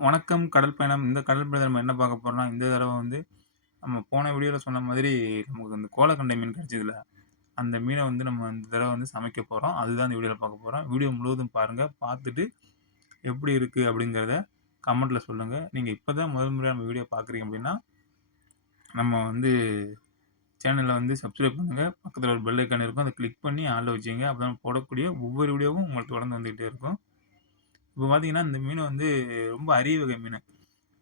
வணக்கம் கடல் பயணம். இந்த கடல் பயணத்துல நம்ம என்ன பார்க்க போறோம்னா, இந்த தடவ வந்து நம்ம போன வீடியோல சொன்ன மாதிரி நமக்கு அந்த கோலக்கண்டை மீன் கிடைச்சதுல்ல, அந்த மீன வந்து நம்ம இந்த தடவ வந்து சமைக்க போறோம். அதுதான் இந்த வீடியோல பார்க்க போறோம். வீடியோ முழுவதும் பாருங்க. பார்த்துட்டு எப்படி இருக்கு அப்படிங்கிறத கமெண்ட்ல சொல்லுங்க. நீங்க இப்ப தான் முதல் முறையா நம்ம வீடியோ பார்க்குறீங்க அப்படின்னா, நம்ம வந்து சேனல வந்து சப்ஸ்கிரைப் பண்ணுங்க. பக்கத்துல ஒரு பெல் ஐக்கான் இருக்கும். அத கிளிக் பண்ணி ஆல்ல வச்சுக்கங்க. அப்பதான் போடக்கூடிய ஒவ்வொரு வீடியோவும் உங்களுக்கு தொடர்ந்து வந்துகிட்டே இருக்கும். இப்ப பார்த்தீங்கன்னா, இந்த மீன் வந்து ரொம்ப அரிய வகை மீனு.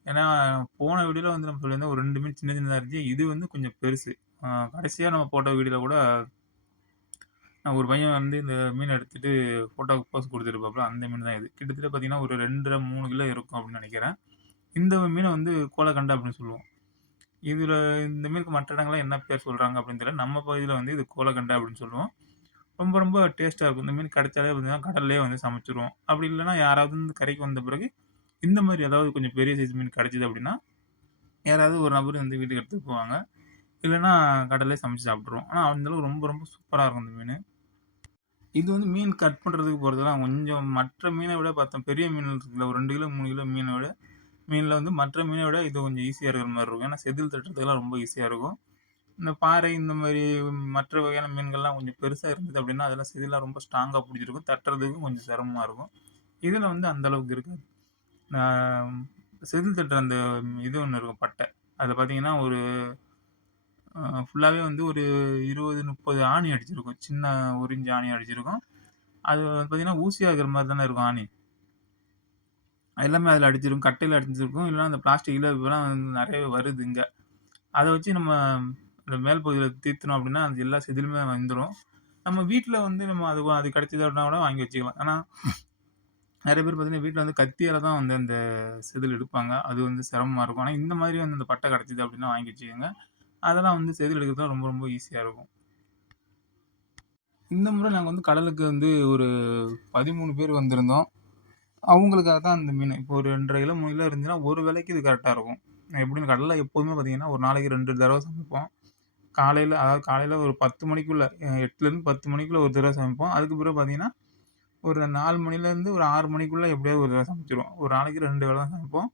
ஏன்னா, போன வீடியோல வந்து நம்ம சொல்லியிருந்தோம் ஒரு 2 மீன் சின்ன சின்னதா இருந்துச்சு. இது வந்து கொஞ்சம் பெருசு. கடைசியா நம்ம போட்ட வீடியோல கூட ஒரு பையன் வந்து இந்த மீன எடுத்துட்டு ஃபோட்டோக்கு போஸ் குடுத்துருப்பாப்ல. அந்த மீன் தான் இது. கிட்டத்தட்ட பார்த்தீங்கன்னா, ஒரு 2 1/2, 3 கிலோ இருக்கும் அப்படின்னு நெனைக்கிறேன். இந்த மீன வந்து கோலகண்டை அப்படின்னு சொல்லுவோம். இதுல இந்த மீனுக்கு மற்ற இடங்கள்ல என்ன பேர் சொல்றாங்க அப்படின்னு தெரியல. நம்ம பகுதியில வந்து இது கோலகண்டை அப்படின்னு சொல்லுவோம். ரொம்ப ரொம்ப டேஸ்ட்டா இருக்கும். இந்த மீன் கிடைச்சாலே பார்த்தீங்கன்னா, கடல்லயே வந்து சமைச்சுருவோம். அப்படி இல்லன்னா யாராவது வந்து கரைக்கு வந்த பிறகு இந்த மாரி அதாவது கொஞ்சம் பெரிய சைஸ் மீன் கிடைச்சது அப்படின்னா யாராவது ஒரு நபர் வந்து வீட்டுக்கு எடுத்துட்டு போவாங்க. இல்லன்னா கடையிலேயே சமைச்சு சாப்பிட்டுருவோம். ஆனா அந்த அளவுக்கு ரொம்ப ரொம்ப சூப்பரா இருக்கும் இந்த மீனு. இது வந்து மீன் கட் பண்றதுக்கு பொறுத்தவரை கொஞ்சம் மற்ற மீன விட பார்த்தோம் பெரிய மீன் இருக்குல்ல ஒரு 2 கிலோ, 3 கிலோ மீன்ல வந்து மற்ற மீன விட இது கொஞ்சம் ஈஸியா இருக்கிற மாரி இருக்கும். ஏன்னா செதில் தட்டுறதுக்கெல்லாம் ரொம்ப ஈஸியா இருக்கும். இந்த பாறை இந்த மாரி மற்ற வகையான மீன்கள்லாம் கொஞ்சம் பெருசா இருந்தது அப்படின்னா, அதெல்லாம் செதில்லாம் ரொம்ப ஸ்ட்ராங்கா புடிச்சிருக்கும். தட்டுறதுக்கும் கொஞ்சம் சிரமமா இருக்கும். இதுல வந்து அந்த அளவுக்கு இருக்காது. நான் செதில் தட்டுற அந்த இது ஒண்ணு இருக்கும் பட்டை. அதுல பார்த்தீங்கன்னா ஒரு ஃபுல்லாவே வந்து ஒரு 20, 30 ஆணி அடிச்சிருக்கும். சின்ன 1 இன்ச் ஆணி அடிச்சிருக்கும். அது பார்த்தீங்கன்னா, ஊசியா இருக்கிற மாரி தானே இருக்கும் ஆணி. எல்லாமே அதில அடிச்சிருக்கும். கட்டையில அடிச்சிருக்கும். இல்லன்னா அந்த பிளாஸ்டிக்ல இப்பலாம் வந்து நெறையவே வருது இங்க. அத வச்சு நம்ம இந்த மேல் பகுதியில தீர்த்துனோம் அப்டின்னா, அது எல்லா செதிலுமே வந்துரும். நம்ம வீட்ல வந்து நம்ம அது கிடைச்சது அப்டின்னா கூட வாங்கி வச்சுக்கலாம். ஆனா, நெறைய பேர் பார்த்தீங்கன்னா, வீட்ல வந்து கத்தியால தான் வந்து அந்த செதில் எடுப்பாங்க. அது வந்து சிரமமா இருக்கும். ஆனா, இந்த மாரி வந்து அந்த பட்டை கிடைச்சது அப்டின்னா வாங்கி வச்சுக்கங்க. அதெல்லாம் வந்து செதில் எடுக்கிறது ரொம்ப ரொம்ப ஈஸியா இருக்கும். இந்த முறை நாங்க வந்து கடலுக்கு வந்து ஒரு 13 பேர் வந்திருந்தோம். அவங்களுக்காக தான் அந்த மீனு. இப்போ ஒரு 2 1/2 கிலோ, 3 கிலோ இருந்துச்சுன்னா, ஒரு வேளைக்கு இது கரெக்ட்டா இருக்கும். எப்படின்னு கடல்ல எப்போதுமே பார்த்தீங்கன்னா, ஒரு நாளைக்கு 2 தடவ சமைப்போம். காலையில ஒரு 10 மணிக்குள்ள 8லேருந்து 10 மணிக்குள்ள ஒரு தடவ சமைப்போம். அதுக்கு பிறகு பார்த்தீங்கன்னா, ஒரு 4 மணிலேருந்து ஒரு 6 மணிக்குள்ள எப்படியாவது ஒரு தடவ சமைச்சுருவோம். ஒரு நாளைக்கு 2 வேள தான் சமைப்போம்.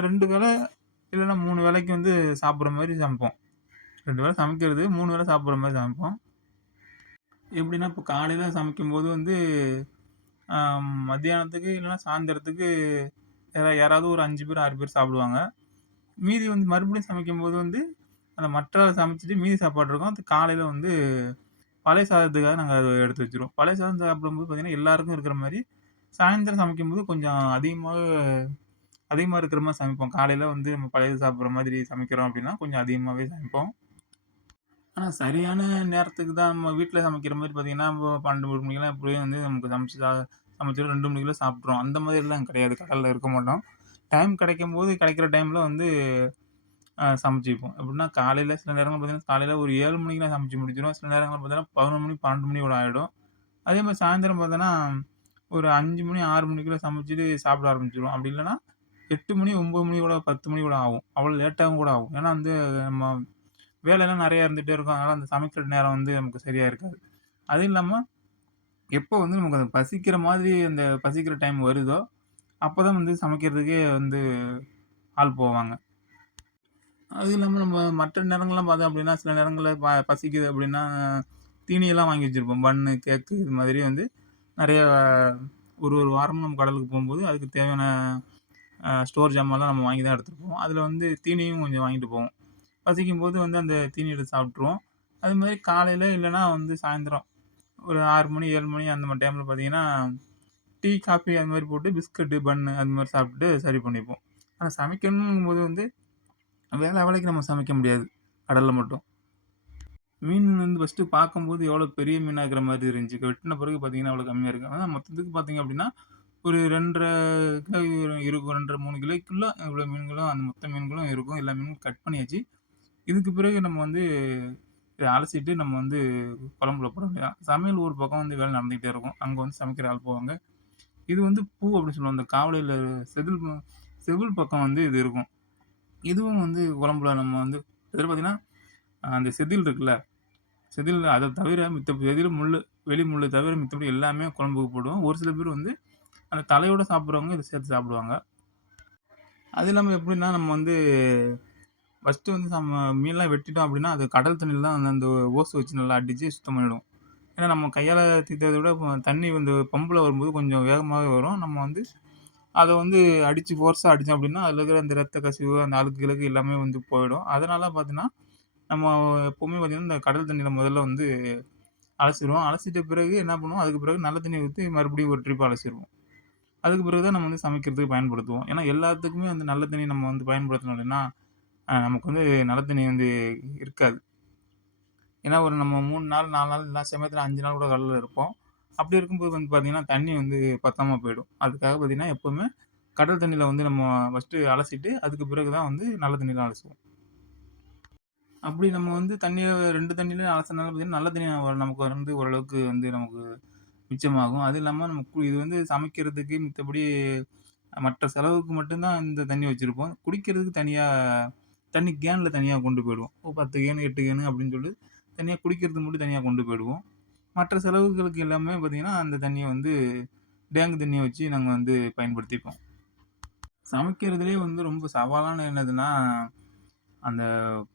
2 வேள இல்லன்னா 3 வேளைக்கு வந்து சாப்பிடுற மாரி சமைப்போம். 2 வேள சமைக்கிறது, 3 வேள சாப்பிடுற மாரி சமைப்போம். எப்படின்னா, இப்போ காலையில சமைக்கும்போது வந்து மத்தியானத்துக்கு இல்லன்னா சாயந்தரத்துக்கு யாராவது ஒரு 5 பேர், 6 பேர் சாப்பிடுவாங்க. மீதி வந்து மறுபடியும் சமைக்கும்போது வந்து, அந்த மற்ற சமைச்சுட்டு மீதி சாப்பாடு இருக்கும். அது காலையில வந்து பழைய சாதத்துக்காக நாங்க அத எடுத்து வச்சுருவோம். பழைய சாதம் சாப்பிடும்போது பார்த்தீங்கன்னா, எல்லாருக்கும் இருக்கிற மாரி, சாயந்தரம் சமைக்கும்போது கொஞ்சம் அதிகமா இருக்கிற மாரி சமைப்போம். காலையில வந்து நம்ம பழையது சாப்பிடுற மாதிரி சமைக்கிறோம் அப்படின்னா, கொஞ்சம் அதிகமாவே சமைப்போம். ஆனா, சரியான நேரத்துக்கு தான் நம்ம வீட்ல சமைக்கிற மாரி பார்த்தீங்கன்னா, இப்போ 12, 1 மணிக்கெல்லாம் எப்படியும் வந்து நமக்கு சமைச்சு 2 மணிக்குள்ள சாப்பிட்டுருவோம். அந்த மாதிரிலாம் கிடையாது. கடல்ல இருக்க மாட்டோம். டைம் கிடைக்கும்போது கிடைக்கிற டைம்ல வந்து சமைச்சுப்போம். எப்படின்னா, காலையில சில நேரங்கள்ல பார்த்தீங்கன்னா, காலையில ஒரு 7 மணிக்கெல்லாம் சமைச்சு முடிச்சுருவோம். சில நேரங்கள்ல பார்த்தீங்கன்னா, 11 மணி, 12 மணி கூட ஆயிடும். அதே மாரி சாயந்தரம் பார்த்தோன்னா, ஒரு 5 மணி, 6 மணிக்குள்ள சமைச்சுட்டு சாப்பிட ஆரம்பிச்சுருவோம். அப்படி இல்லன்னா, 8 மணி, 9 மணி கூட 10 மணி கூட ஆகும். அவ்வளோ லேட்டாவும் கூட ஆகும். ஏன்னா வந்து நம்ம வேலைலாம் நெறையா இருந்துட்டே இருக்கும். அதனால அந்த சமைக்கிற நேரம் வந்து நமக்கு சரியா இருக்காது. அதுவும் இல்லாம, எப்போ வந்து நமக்கு அந்த பசிக்கிற மாதிரி அந்த பசிக்கிற டைம் வருதோ, அப்பதான் வந்து சமைக்கிறதுக்கே வந்து ஆள் போவாங்க. அதுவும் இல்லாம நம்ம மற்ற நேரங்கள்லாம் பார்த்தோம் அப்டின்னா, சில நேரங்கள்ல பசிக்குது அப்டின்னா, தீனியெல்லாம் வாங்கி வச்சிருப்போம். பன்னு, கேக்கு இது மாதிரி வந்து நெறைய ஒரு ஒரு வாரமும் நம்ம கடலுக்கு போம்போது, அதுக்கு தேவையான ஸ்டோர் ஜாமான்லாம் நம்ம வாங்கி தான் எடுத்துட்டு போவோம். அதில வந்து தீனியும் கொஞ்சம் வாங்கிட்டு போவோம். பசிக்கும்போது வந்து அந்த தீனி எடுத்து சாப்ட்டுருவோம். அது மாரி காலையில இல்லன்னா வந்து சாயந்தரம் ஒரு 6 மணி, 7 மணி அந்த மாரி டைம்ல பார்த்தீங்கன்னா, டீ, காஃபி அது மாரி போட்டு பிஸ்கட்டு, பன்னு அது மாரி சாப்ட்டுட்டு சரி பண்ணிப்போம். ஆனா சமைக்கணுங்கும்போது வந்து வேளா வேளைக்கு நம்ம சமைக்க முடியாது. கடல்ல மட்டும். மீன் வந்து ஃபர்ஸ்ட்டு பார்க்கும்போது எவ்வளோ பெரிய மீனா இருக்கிற மாரி இருந்துச்சு. வெட்டுன பிறகு பார்த்தீங்கன்னா, அவ்வளோ கம்மியா இருக்கு. ஆனா மொத்தத்துக்கு பார்த்தீங்க அப்டின்னா, ஒரு 2 1/2 கிலோ இருக்கும். 2 1/2, 3 கிலோக்குள்ள இவ்வளோ மீன்களும் அந்த மொத்த மீன்களும் இருக்கும். எல்லா மீனும் கட் பண்ணியாச்சு. இதுக்கு பிறகு நம்ம வந்து இத அலசிட்டு நம்ம வந்து குழம்புல போட வேண்டியது தான். சமையல் ஒரு பக்கம் வந்து வேலை நடந்துகிட்டே இருக்கும். அங்க வந்து சமைக்கிற ஆள் போவாங்க. இது வந்து பூ அப்டின்னு சொல்லுவோம். அந்த காவலையில செவுள் பக்கம் வந்து இது இருக்கும். இதுவும் வந்து குழம்புல நம்ம வந்து இதில பார்த்தீங்கன்னா, அந்த செதில் இருக்குல்ல, செதில் அத தவிர மித்த செதில் வெளி முள்ளு தவிர மித்தபடி எல்லாமே குழம்புக்கு போடுவோம். ஒரு சில பேர் வந்து அந்த தலையோட சாப்பிடுறவங்க இத சேர்த்து சாப்பிடுவாங்க. அது இல்லாம எப்படின்னா, நம்ம வந்து ஃபர்ஸ்ட்டு வந்து மீன்லாம் வெட்டிட்டோம் அப்படின்னா, அது கடல் தண்ணீல தான் அந்த அந்த ஓஸ் வச்சு நல்லா அடிச்சு சுத்தம் பண்ணிடுவோம். ஏன்னா நம்ம கையால தீர்த்தத விட தண்ணி வந்து பம்புல வரும்போது கொஞ்சம் வேகமாவே வரும். நம்ம வந்து அத வந்து அடிச்சு ஃபோர்ஸா அடிச்சோம் அப்படின்னா, அதில இருக்கிற அந்த ரத்த கசிவு, அந்த அழுக்கு கிழுக்கு எல்லாமே வந்து போயிடும். அதனால பார்த்தீங்கன்னா, நம்ம எப்பவுமே பார்த்தீங்கன்னா, இந்த கடல் தண்ணீல முதல்ல வந்து அலசிருவோம். அலசிட்ட பிறகு என்ன பண்ணுவோம், அதுக்கு பிறகு நல்ல தண்ணீய ஊத்தி மறுபடியும் ஒரு ட்ரிப் அலசிருவோம். அதுக்கு பிறகு தான் நம்ம வந்து சமைக்கிறதுக்கு பயன்படுத்துவோம். ஏன்னா எல்லாத்துக்குமே வந்து நல்ல தண்ணீ நம்ம வந்து பயன்படுத்தணும் அப்படின்னா, நமக்கு வந்து நல்ல தண்ணீ வந்து இருக்காது. ஏன்னா ஒரு நம்ம 3 நாள், 4 நாள் இல்ல சமயத்தில 5 நாள் கூட கடல்ல இருப்போம். அப்படி இருக்கும்போது வந்து பார்த்தீங்கன்னா, தண்ணீ வந்து பத்தாம போயிடும். அதுக்காக பார்த்தீங்கன்னா, எப்பவுமே கடல் தண்ணீல வந்து நம்ம ஃபர்ஸ்ட்டு அலசிட்டு, அதுக்கு பிறகு தான் வந்து நல்ல தண்ணீல அலசுவோம். அப்படி நம்ம வந்து தண்ணீய 2 தண்ணீலயும் அலசுனாலும் பார்த்தீங்கன்னா, நல்ல தண்ணீ நமக்கு வந்து ஓரளவுக்கு வந்து நமக்கு மிச்சமாகும். அது இல்லாம நம்ம இது வந்து சமைக்கிறதுக்கு மித்தபடி மற்ற செலவுக்கு மட்டும் தான் இந்த தண்ணீ வச்சிருப்போம். குடிக்கிறதுக்கு தனியா தண்ணீ கேன்ல தனியா கொண்டு போயிடுவோம். 10 கேனு, 8 கேனு அப்படின்னு சொல்லி தனியா குடிக்கிறதுக்கு மட்டும் தனியா கொண்டு போயிடுவோம். மற்ற செலவுகளுக்கு எல்லாமே பார்த்தீங்கன்னா, அந்த தண்ணீய வந்து டேங்க் தண்ணீய வச்சு நாங்க வந்து பயன்படுத்திப்போம். சமைக்கிறதுலயே வந்து ரொம்ப சவாலான என்னதுன்னா, அந்த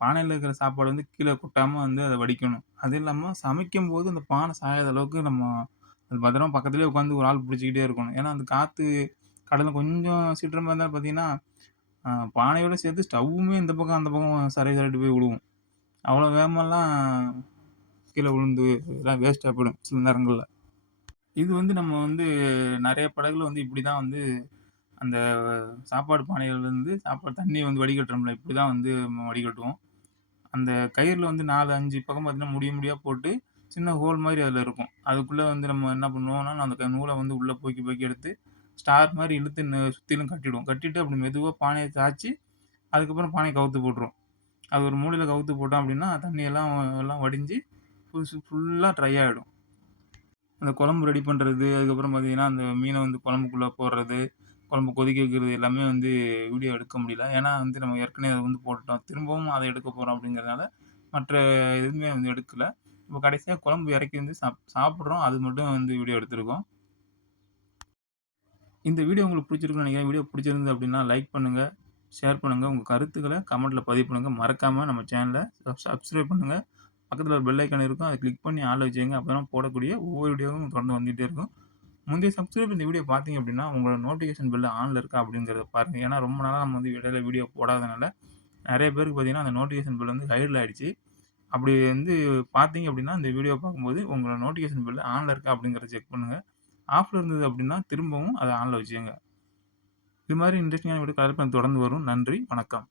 பானையில இருக்கிற சாப்பாடு வந்து கீழ கொட்டாம வந்து அத வடிக்கணும். அது இல்லாம சமைக்கும்போது அந்த பானை சாயாத அளவுக்கு நம்ம அது பத்திரமா பக்கத்திலேயே உட்காந்து ஒரு ஆள் புடிச்சுக்கிட்டே இருக்கணும். ஏன்னா, அந்த காத்து கடல்ல கொஞ்சம் சீற்றமா இருந்தா பார்த்தீங்கன்னா, பானையோட சேர்த்து ஸ்டவ்வுமே இந்த பக்கம், அந்த பக்கம் சரை சரைட்டு போய் விழுவும். அவ்வளோ வேகமாலாம் கீழ விழுந்து எல்லாம் வேஸ்ட்டா போயிடும் சில நேரங்கள்ல. இது வந்து நம்ம வந்து நெறைய படகுல வந்து இப்படி தான் வந்து அந்த சாப்பாடு பானைகள்லேருந்து சாப்பாடு தண்ணீய வந்து வடிகட்டுறோம்ல, இப்படி தான் வந்து நம்ம வடிகட்டுவோம். அந்த கயிறுல வந்து 4, 5 பக்கம் பார்த்தீங்கன்னா, முடிய முடியா போட்டு, சின்ன ஹோல் மாரி அதில இருக்கும். அதுக்குள்ள வந்து நம்ம என்ன பண்ணுவோம்னா, அந்த நூல வந்து உள்ள போக்கி போக்கி எடுத்து, ஸ்டார் மாரி இழுத்து சுத்திலும் கட்டிடுவோம். கட்டிட்டு அப்படி மெதுவா பானைய சாய்ச்சு, அதுக்கப்புறம் பானைய கவுத்து போட்டுருவோம். அது ஒரு மூலையில கவுத்து போட்டோம் அப்படின்னா, தண்ணி எல்லாம் எல்லாம் வடிஞ்சு, ஃபுல்லா ட்ரை ஆயிடும். அந்த குழம்பு ரெடி பண்றது, அதுக்கப்புறம் பார்த்தீங்கன்னா, அந்த மீன வந்து குழம்புக்குள்ள போடுறது, குழம்பு கொதிக்க வைக்கிறது எல்லாமே வந்து வீடியோ எடுக்க முடியல. ஏன்னா வந்து நம்ம ஏற்கனவே அத வந்து போட்டுட்டோம். திரும்பவும் அத எடுக்க போறோம் அப்படிங்கிறதுனால, மற்ற எதுவுமே வந்து எடுக்கல. இப்ப கடைசியா குழம்பு இறக்கி வந்து சாப்பிடுறோம். அது மட்டும் வந்து வீடியோ எடுத்திருக்கோம். இந்த வீடியோ உங்களுக்கு பிடிச்சிருக்கும்னு நினைக்கிறேன். வீடியோ பிடிச்சிருந்தது அப்படின்னா லைக் பண்ணுங்க, ஷேர் பண்ணுங்க. உங்க கருத்துக்கள கமெண்ட்ல பதிவு பண்ணுங்க. மறக்காம நம்ம சேனல சப்ஸ்கிரைப் பண்ணுங்க. பக்கத்துல ஒரு பெல் ஐகான் இருக்கும். அத கிளிக் பண்ணி ஆல்ல வச்சுக்கங்க. அப்பதான் போடக்கூடிய ஒவ்வொரு வீடியோவும் தொடர்ந்து வந்துட்டே இருக்கும். முந்தைய சப்ஸ்கிரைப் இந்த வீடியோ பார்த்தீங்க அப்படின்னா, உங்களோட நோட்டிஃபிகேஷன் பெல் ஆன்ல இருக்கா அப்படிங்கிறத பாருங்க. ஏன்னா ரொம்ப நாளா நம்ம வந்து இடையில வீடியோ போடாதனால, நெறைய பேருக்கு பார்த்தீங்கன்னா, அந்த நோட்டிஃபிகேஷன் பெல் வந்து ஹைட்ல ஆயிடுச்சு. அப்படி வந்து பார்த்தீங்க அப்படின்னா, இந்த வீடியோ பார்க்கும்போது உங்களோட நோட்டிஃபிகேஷன் பெல் ஆன்ல இருக்கா அப்படிங்கிறத செக் பண்ணுங்க. ஆஃப்ல இருந்தது அப்படின்னா, திரும்பவும் அத ஆன்ல வச்சுக்கங்க. இது மாரி இன்ட்ரஸ்டிங்கான வீடியோ தொடர்ந்து வரும். நன்றி, வணக்கம்.